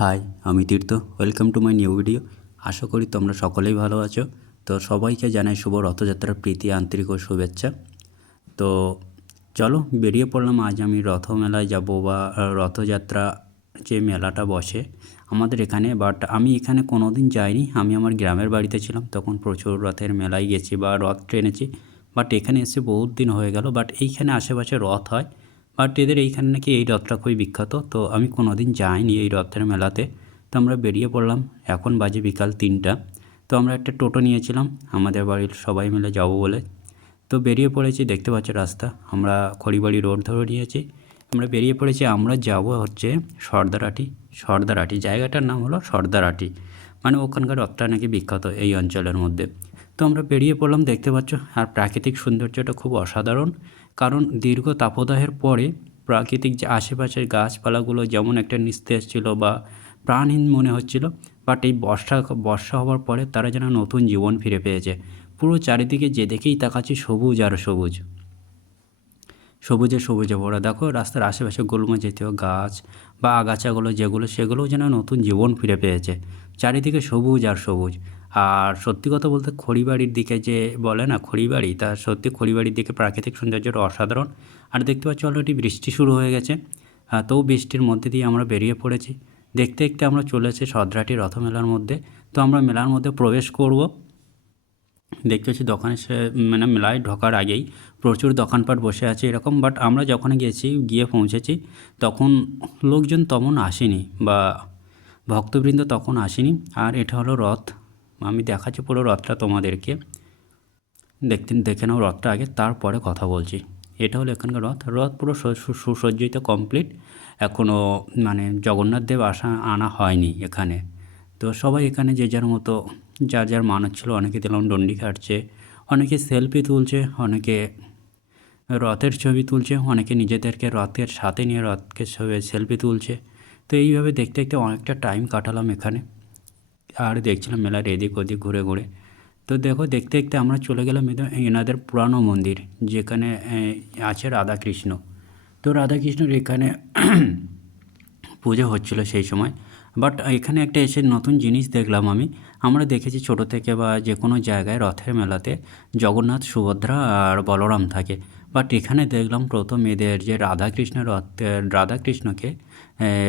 High, আমি Tirtha. Welcome to my new video. আশা করি তোমরা সকলেই ভালো আছো। তো সবাইকে জানাই শুভ রথযাত্রার প্রীতি, আন্তরিক ও শুভেচ্ছা। তো চলো বেরিয়ে পড়লাম। আজ আমি রথ মেলায় যাব, বা রথযাত্রা যে মেলাটা বসে আমাদের এখানে। বাট আমি এখানে কোনো দিন যাইনি। আমি আমার গ্রামের বাড়িতে ছিলাম, তখন প্রচুর রথের মেলায় গেছি বা রথ টেনেছি। বাট এখানে এসে বহুত দিন হয়ে গেল। বাট এইখানে আশেপাশে রথ হয়, বাট এদের এইখানে নাকি এই রথটা খুবই বিখ্যাত। তো আমি কোনো দিন যাইনি এই রথের মেলাতে। তো আমরা বেরিয়ে পড়লাম। এখন বাজে বিকাল 3টা। তো আমরা একটা টোটো নিয়েছিলাম আমাদের বাড়ির সবাই মিলে যাব বলে। তো বেরিয়ে পড়েছি, দেখতে পাচ্ছি রাস্তা। আমরা খড়িবাড়ি রোড ধরে নিয়েছি, আমরা বেরিয়ে পড়েছি। আমরা যাব হচ্ছে সর্দারহাটি। সর্দারহাটি জায়গাটার নাম হলো সর্দারহাটি, মানে ওখানকার রথটা নাকি বিখ্যাত এই অঞ্চলের মধ্যে। তো আমরা বেরিয়ে পড়লাম, দেখতে পাচ্ছ। আর প্রাকৃতিক সৌন্দর্যটা খুব অসাধারণ, কারণ দীর্ঘ তাপদাহের পরে প্রাকৃতিক যে আশেপাশের গাছপালাগুলো যেমন একটা নিস্তেজ ছিল বা প্রাণহীন মনে হচ্ছিল, বাট এই বর্ষা হওয়ার পরে তারা যেন নতুন জীবন ফিরে পেয়েছে। পুরো চারিদিকে যে দেখেই তাকাচ্ছি সবুজ আর সবুজ, সবুজে সবুজে ভরা। দেখো রাস্তার আশেপাশে গুল্ম জাতীয় গাছ বা আগাছাগুলো যেগুলো, সেগুলোও যেন নতুন জীবন ফিরে পেয়েছে। চারিদিকে সবুজ আর সবুজ। আর সত্যি কথা বলতে খড়িবাড়ির দিকে যে বলে না খড়িবাড়ি, তা সত্যি খড়িবাড়ির দিকে প্রাকৃতিক সৌন্দর্যটা অসাধারণ। আর দেখতে পাচ্ছি অলরেডি বৃষ্টি শুরু হয়ে গেছে। তবু বৃষ্টির মধ্যে দিয়ে আমরা বেরিয়ে পড়েছি। দেখতে দেখতে আমরা চলে এসেছি সর্দারহাটি রথমেলার মধ্যে। তো আমরা মেলার মধ্যে প্রবেশ করব। দেখতে পাচ্ছি দোকানে মানে মেলায় ঢোকার আগেই প্রচুর দোকানপাট বসে আছে এরকম। বাট আমরা যখন গিয়ে পৌঁছেছি তখন লোকজন তেমন আসেনি, বা ভক্তবৃন্দ তখন আসেনি। আর এটা হলো রথ। আমি দেখাচ্ছি পুরো রথটা তোমাদেরকে। দেখে নাও রথটা আগে, তারপরে কথা বলছি। এটা হলো এখানকার রথ। রথ পুরো সুসজ্জিত কমপ্লিট। এখনও মানে জগন্নাথ দেব আনা হয়নি এখানে। তো সবাই এখানে যে যার মতো যার যার মানত ছিল, অনেকে দিলাম ডন্ডি কাটছে, অনেকে সেলফি তুলছে, অনেকে রথের ছবি তুলছে, অনেকে নিজেদেরকে রথের সাথে নিয়ে রথকে সেলফি তুলছে। তো এইভাবে দেখতে দেখতে অনেকটা টাইম কাটালাম এখানে। আর দেখছিলাম মেলার এদিক ওদিক ঘুরে ঘুরে। তো দেখো দেখতে দেখতে আমরা চলে গেলাম এনাদের পুরানো মন্দির, যেখানে আছে রাধাকৃষ্ণ। তো রাধাকৃষ্ণের এখানে পুজো হচ্ছিল সেই সময়। বাট এখানে একটা এসে নতুন জিনিস দেখলাম আমি। আমরা দেখেছি ছোট থেকে বা যে কোনো জায়গায় রথের মেলাতে জগন্নাথ, সুভদ্রা আর বলরাম থাকে। বাট এখানে দেখলাম প্রথম এদের যে রাধাকৃষ্ণকে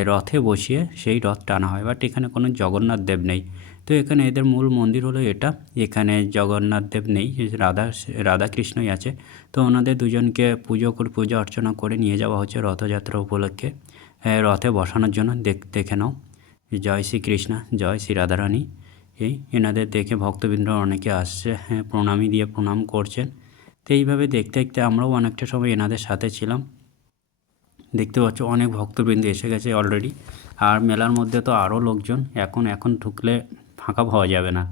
রথে বসিয়ে সেই রথ টানা হয়। বাট এখানে কোনো জগন্নাথ দেব নেই। তো এখানে এদের মূল মন্দির হলো এটা। এখানে জগন্নাথ দেব নেই, রাধাকৃষ্ণই আছে। তো ওনাদের দুজনকে পূজা অর্চনা করে নিয়ে যাওয়া হচ্ছে রথযাত্রা উপলক্ষে রথে বসানোর জন্য। দেখে নাও, জয় শ্রীকৃষ্ণ, জয় শ্রী রাধারানী। এনাদের দেখে ভক্তবৃন্দ অনেকে আসছে, প্রণামী দিয়ে প্রণাম করছেন। তো এইভাবে দেখতে দেখতে আমরাও অনেকটা সময় এনাদের সাথে ছিলাম। দেখতে পাচ্ছ অনেক ভক্তবৃন্দ এসে গেছে অলরেডি। আর মেলার মধ্যে তো আরও লোকজন, এখন ঢুকলে ফাঁকা পাওয়া যাবে না।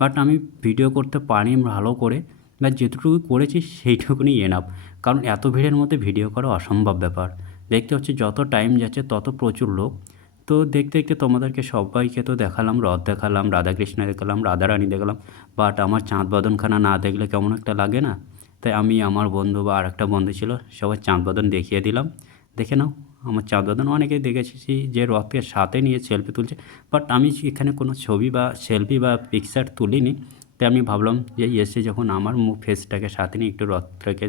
বাট আমি ভিডিও করতে পারি ভালো করে, বা যেটুকু করেছি সেইটুকুনি এনাফ। কারণ এত ভিড়ের মধ্যে ভিডিও করা অসম্ভব ব্যাপার। দেখতে হচ্ছে যত টাইম যাচ্ছে তত প্রচুর লোক। তো দেখতে দেখতে তোমাদেরকে সবাইকে তো দেখালাম, রথ দেখালাম, রাধাকৃষ্ণ দেখালাম, রাধারানী দেখালাম। বাট আমার চাঁদ বাদনখানা না দেখলে কেমন একটা লাগে না? তাই আমি, আমার বন্ধু বা আর একটা বন্ধু ছিল, সবার চাঁদ বাদন দেখিয়ে দিলাম। দেখে নাও আমার চাঁদ বাদন। অনেকে দেখেছি যে রথকে সাথে নিয়ে সেলফি তুলছে, বাট আমি এখানে কোনো ছবি বা সেলফি বা পিকচার তুলিনি। তাই আমি ভাবলাম যে এসে যখন আমার ফেসটাকে সাথে নিয়ে একটু রথটাকে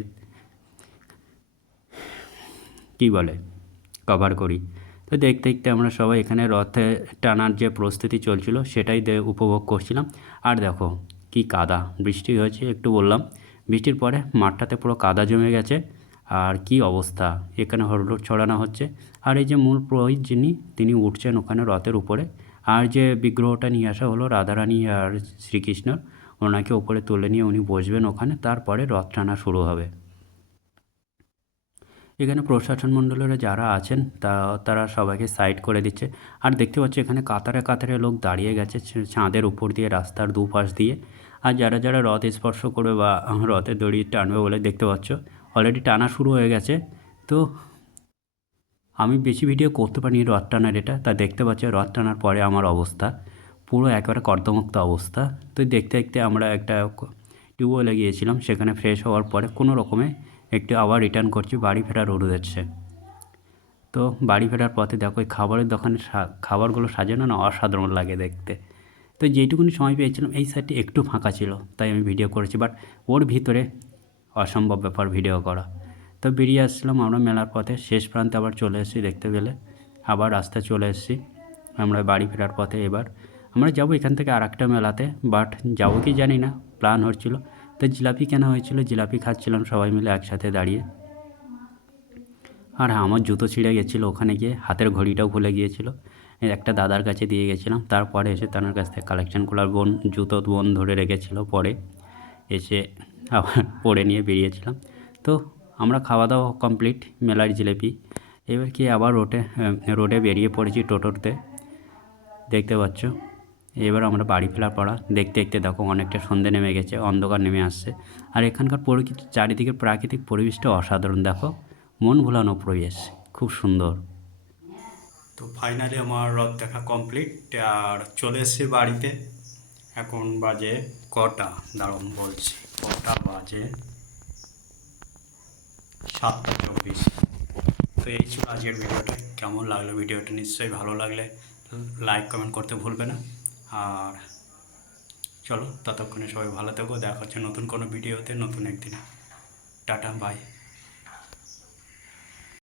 কী বলে কভার করি। তো দেখতে দেখতে আমরা সবাই এখানে রথে টানার যে প্রস্তুতি চলছিল সেটাই উপভোগ করছিলাম। আর দেখো কি কাদা, বৃষ্টি হয়েছে একটু বললাম, বৃষ্টির পরে মাঠটাতে পুরো কাদা জমে গেছে। আর কি অবস্থা, এখানে হলুদ ছড়ানো হচ্ছে। আর এই যে মূল পুরোহিত যিনি, তিনি উঠছেন ওখানে রথের উপরে। আর যে বিগ্রহটা নিয়ে আসা হলো রাধারানী আর শ্রীকৃষ্ণ, ওনাকে উপরে তুলে নিয়ে উনি বসবেন ওখানে, তারপরে রথ টানা শুরু হবে। এখানে প্রশাসন মণ্ডলেরা যারা আছেন তারা সবাইকে সাইড করে দিচ্ছে। আর দেখতে পাচ্ছি এখানে কাতারে কাতারে লোক দাঁড়িয়ে গেছে ছাদের উপর দিয়ে, রাস্তার দুপাশ দিয়ে। আর যারা যারা রথ স্পর্শ করবে বা রথের দড়ি টানবে বলে, দেখতে পাচ্ছ অলরেডি টানা শুরু হয়ে গেছে। তো আমি বেশি ভিডিও করতে পারিনি রথ টানার এটা, তা দেখতে পাচ্ছি রথ টানার পরে আমার অবস্থা পুরো একেবারে কর্দমুক্ত অবস্থা। তো দেখতে দেখতে আমরা একটা টিউবওয়েলে গিয়েছিলাম, সেখানে ফ্রেশ হওয়ার পরে কোনো রকমে একটু আবার রিটার্ন করছি, বাড়ি ফেরার উদ্দেশ্যে। তো বাড়ি ফেরার পথে দেখো ওই খাবারের দোকানে খাবারগুলো সাজানো না অসাধারণ লাগে দেখতে। তো যেইটুকুনি সময় পেয়েছিলাম এই সাইডটি একটু ফাঁকা ছিল, তাই আমি ভিডিও করেছি, বাট ওর ভিতরে অসম্ভব ব্যাপার ভিডিও করা। তো বেরিয়ে আসছিলাম আমরা মেলার পথে, শেষ প্রান্তে আবার চলে এসেছি, দেখতে পেলে আবার রাস্তায় চলে এসেছি আমরা বাড়ি ফেরার পথে। এবার আমরা যাবো এখান থেকে আর একটা মেলাতে, বাট যাবো কি জানি না, প্ল্যান হচ্ছিলো। তো জিলাপি কেনা হয়েছিল, জিলাপি খাচ্ছিলাম সবাই মিলে একসাথে দাঁড়িয়ে। আর হ্যাঁ, আমার জুতো ছিঁড়ে গেছিলো ওখানে গিয়ে, হাতের ঘড়িটাও খুলে গিয়েছিলো, একটা দাদার কাছে দিয়ে গেছিলাম। তারপরে এসে তার কাছ থেকে কালেকশন করার জুতো ধরে রেখেছিলো, পরে এসে আবার পরে নিয়ে বেরিয়েছিলাম। তো আমরা খাওয়া দাওয়া কমপ্লিট, মেলার জিলিপি। এবার কি আবার রোডে বেরিয়ে পড়েছি টোটোতে, দেখতে পাচ্ছ। এবার আমরা বাড়ি ফেরার পড়া দেখতে দেখতে দেখো অনেকটা সন্ধে নেমে গেছে, অন্ধকার নেমে আসছে। আর এখানকার চারিদিকে প্রাকৃতিক পরিবেশটা অসাধারণ, দেখো মন ভোলানো পরিবেশ, খুব সুন্দর। তো ফাইনালি আমার রথ দেখা কমপ্লিট আর চলে এসেছি বাড়িতে। এখন বাজে কটা, দাঁড়ান বলছি, কটা বাজে 7:24। তো এই ছিল আজকের ভিডিওটা। কেমন লাগলো ভিডিওটা, নিশ্চয়ই ভালো লাগলে লাইক কমেন্ট করতে ভুলবে না। আর চলো ততক্ষণে সবাই ভালো থেকো, দেখা হচ্ছে নতুন কোনো ভিডিওতে নতুন একদিন। Tata bye.